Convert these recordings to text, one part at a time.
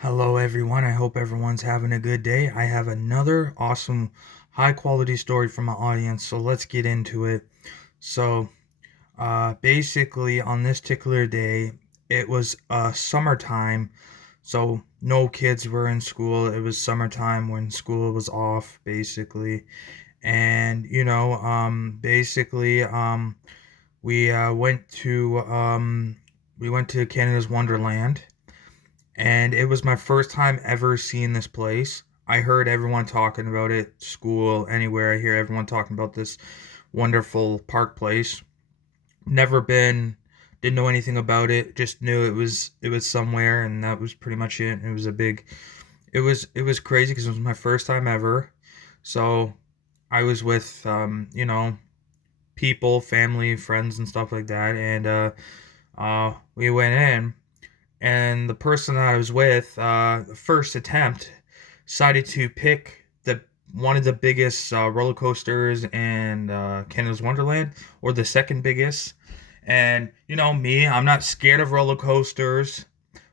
Hello, everyone. I hope everyone's having a good day. I have another awesome, high quality story from my audience, so let's get into it. So, basically, on this particular day, it was summertime, so no kids were in school. It was summertime when school was off, basically. And, we we went to Canada's Wonderland, and it was my first time ever seeing this place. I heard everyone talking about it, school, anywhere. I hear everyone talking about this wonderful park place. Never been, didn't know anything about it. Just knew it was somewhere, and that was pretty much it. It was a big, it was crazy because it was my first time ever. So I was with people, family, friends, and stuff like that, and we went in, and the person that I was with, the first attempt, decided to pick the one of the biggest roller coasters in Canada's Wonderland, or the second biggest. And you know me, I'm not scared of roller coasters,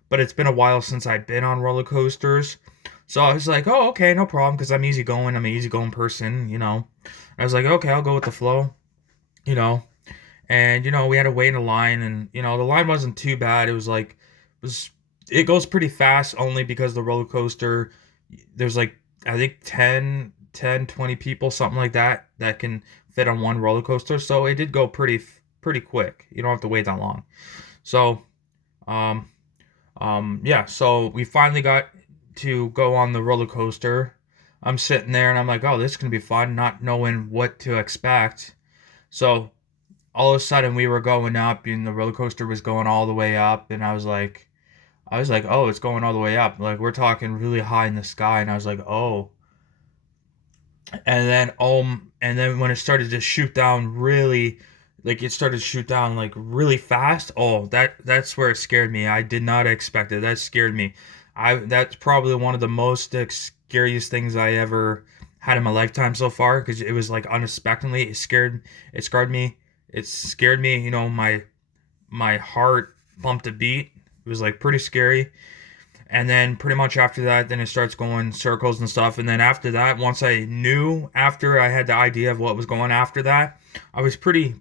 but it's been a while since I've been on roller coasters. So I was like, oh, okay, no problem, because I'm easygoing. I'm an easygoing person. I was like, okay, I'll go with the flow, you know. And we had to wait in a line, and the line wasn't too bad. It was it goes pretty fast, only because the roller coaster, there's like, I think 20 people, something like that, that can fit on one roller coaster. So it did go pretty quick. You don't have to wait that long. So um yeah, so we finally got to go on the roller coaster. I'm sitting there and I'm like, oh, this is gonna be fun, not knowing what to expect. So all of a sudden we were going up, and the roller coaster was going all the way up, and I was like, oh, it's going all the way up. Like, we're talking really high in the sky, and I was like, oh. And then when it started to shoot down, really, like, it started to shoot down like really fast. Oh, that's where it scared me. I did not expect it. That scared me. That's probably one of the most scariest things I ever had in my lifetime so far, because it was like unexpectedly. It scared me. My heart bumped a beat. It was like pretty scary. And then pretty much after that, then it starts going circles and stuff. And then after that, once I knew, after I had the idea of what was going after that, I was pretty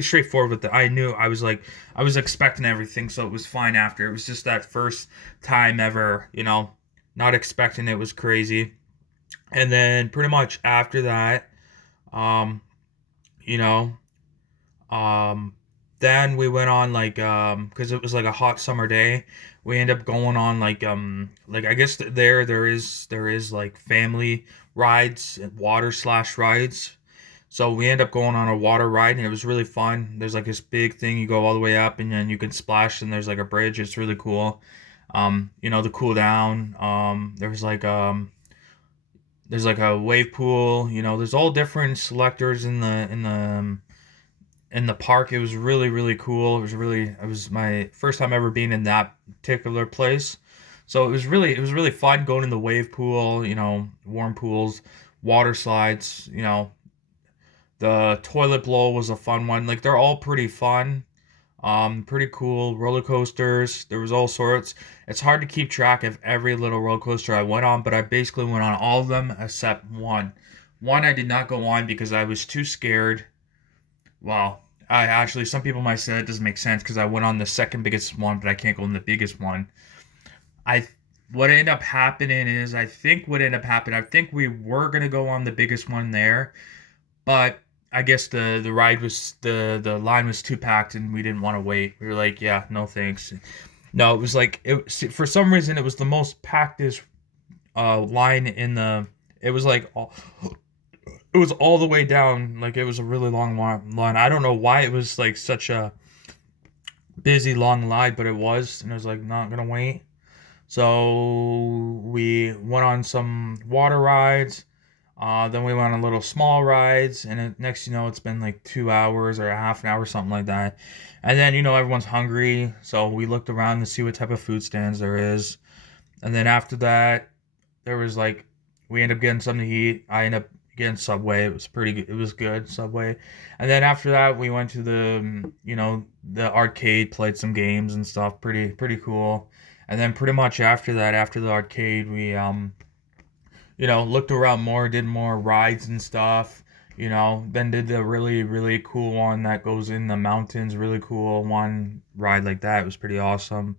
straightforward with it. I knew, I was like, I was expecting everything, so it was fine after. It was just that first time ever, not expecting it was crazy. And then pretty much after that, um, you know, um, then we went on, like, because it was like a hot summer day. We ended up going on, like, I guess there is like family rides and water slash rides. So we end up going on a water ride, and it was really fun. There's like this big thing, you go all the way up, and then you can splash, and there's like a bridge. It's really cool. The cool down. There's like a wave pool. There's all different selectors in the park. It was really, really cool. It was my first time ever being in that particular place. So it was really fun going in the wave pool, warm pools, water slides. The toilet blow was a fun one. Like, they're all pretty fun. Pretty cool roller coasters. There was all sorts. It's hard to keep track of every little roller coaster I went on, but I basically went on all of them except one. One I did not go on because I was too scared. Well, I actually, some people might say it doesn't make sense because I went on the second biggest one, but I can't go on the biggest one. I What ended up happening is, I think we were gonna go on the biggest one there, but I guess the line was too packed, and we didn't want to wait. We were like, yeah, no thanks. No, it was like, for some reason, it was the most packedest line in the. It was like it was all the way down. Like, it was a really long line. I don't know why it was like such a busy long line, but it was, and it was like, not gonna wait. So we went on some water rides. Then we went on little small rides, and next, it's been like 2 hours or a half an hour, something like that. And then, everyone's hungry, so we looked around to see what type of food stands there is. And then after that, there was like, we ended up getting something to eat. I ended up getting Subway. It was pretty good. It was good, Subway. And then after that, we went to the arcade, played some games and stuff. Pretty cool. And then pretty much after that, after the arcade, we looked around more, did more rides and stuff. Then did the really, really cool one that goes in the mountains. Really cool one ride like that. It was pretty awesome.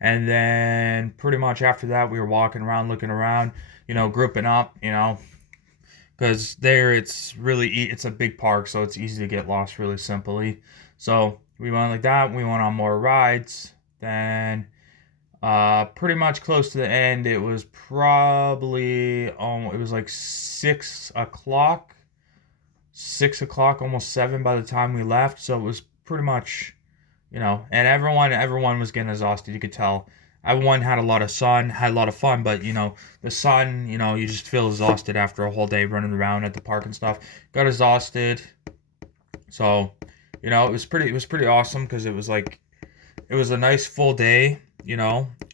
And then pretty much after that, we were walking around, looking around, grouping up, because there it's a big park, so it's easy to get lost really simply. So we went like that. We went on more rides. Then pretty much close to the end, it was probably it was like 6 o'clock, 6 o'clock, almost 7 by the time we left. So it was pretty much, and everyone was getting exhausted. You could tell everyone had a lot of sun, had a lot of fun, but the sun, you just feel exhausted after a whole day running around at the park and stuff. Got exhausted. So it was pretty awesome, because it was a nice full day,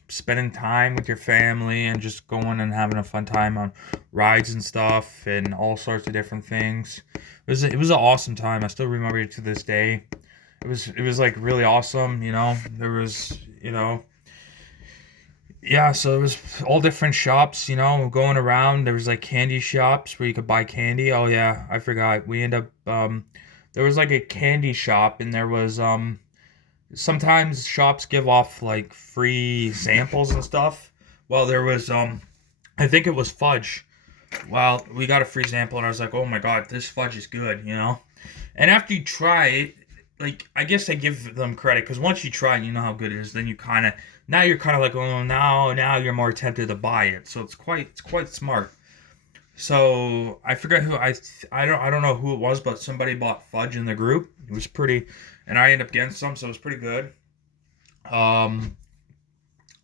spending time with your family and just going and having a fun time on rides and stuff and all sorts of different things. It was an awesome time. I still remember it to this day. It was like really awesome. There was, yeah, so it was all different shops, going around. There was like candy shops where you could buy candy. Oh yeah, I forgot. We end up there was like a candy shop, and there was sometimes shops give off like free samples and stuff. Well, there was I think it was fudge. Well, we got a free sample, and I was like, "Oh my god, this fudge is good." And after you try it, like, I guess I give them credit, because once you try it, you know how good it is. Then you're kind of like, oh, now you're more tempted to buy it. So it's quite smart. So I forget who I don't know who it was, but somebody bought fudge in the group. It was pretty, and I ended up getting some, so it was pretty good. Um,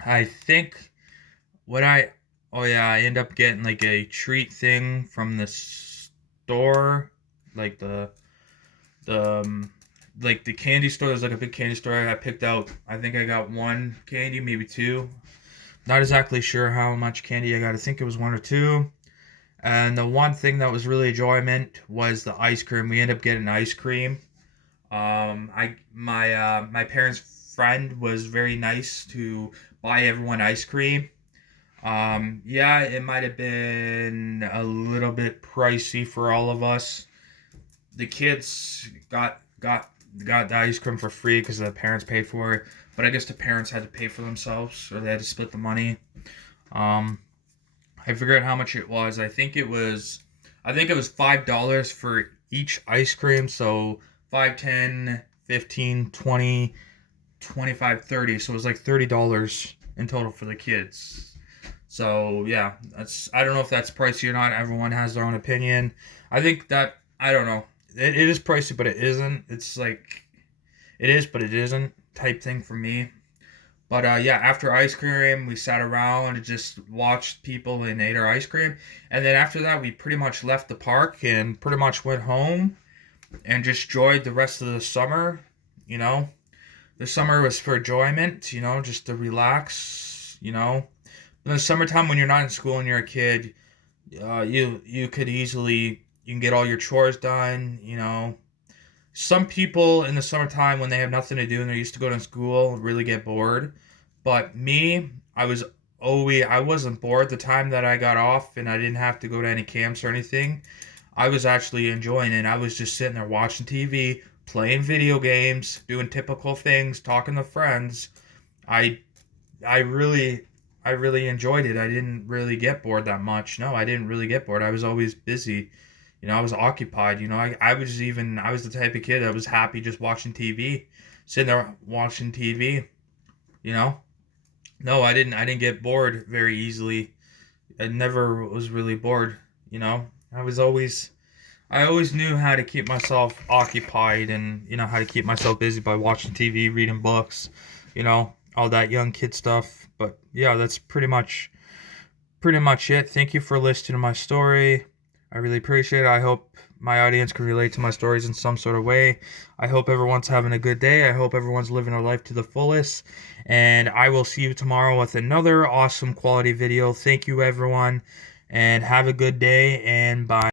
I think what I oh yeah, I ended up getting like a treat thing from the store, like the like the candy store. There's like a big candy store. I picked out, I think I got one candy, maybe two. Not exactly sure how much candy I got. I think it was one or two. And the one thing that was really enjoyment was the ice cream. We ended up getting ice cream. My parents' friend was very nice to buy everyone ice cream. Yeah, it might have been a little bit pricey for all of us. The kids got the ice cream for free because the parents paid for it, but I guess the parents had to pay for themselves, or they had to split the money. Um, I forget how much it was. I think it was $5 for each ice cream. So 5, 10, 15, 20, 25, 30. So it was like $30 in total for the kids. So yeah, I don't know if that's pricey or not. Everyone has their own opinion. I don't know. It is pricey, but it isn't. It's like it is, but it isn't type thing for me. But yeah, after ice cream, we sat around and just watched people and ate our ice cream. And then after that, we pretty much left the park and pretty much went home and just enjoyed the rest of the summer. You know, the summer was for enjoyment, just to relax. In the summertime, when you're not in school and you're a kid, you could easily, you can get all your chores done. Some people in the summertime, when they have nothing to do and they're used to going to school, really get bored. But me, I wasn't bored the time that I got off and I didn't have to go to any camps or anything. I was actually enjoying it. I was just sitting there watching TV, playing video games, doing typical things, talking to friends. I I really I really enjoyed it. I didn't really get bored that much. No, I didn't really get bored. I was always busy. I was occupied. I was the type of kid that was happy just watching TV, sitting there watching TV. You know, no, I didn't get bored very easily. I never was really bored. I always knew how to keep myself occupied, and how to keep myself busy by watching TV, reading books, all that young kid stuff. But yeah, that's pretty much it. Thank you for listening to my story. I really appreciate it. I hope my audience can relate to my stories in some sort of way. I hope everyone's having a good day. I hope everyone's living their life to the fullest. And I will see you tomorrow with another awesome quality video. Thank you, everyone, and have a good day, and bye.